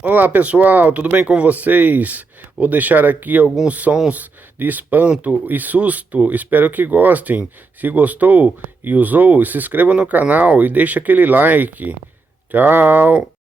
Olá pessoal, tudo bem com vocês? Vou deixar aqui alguns sons de espanto e susto, espero que gostem. Se gostou e usou, se inscreva no canal e deixe aquele like. Tchau!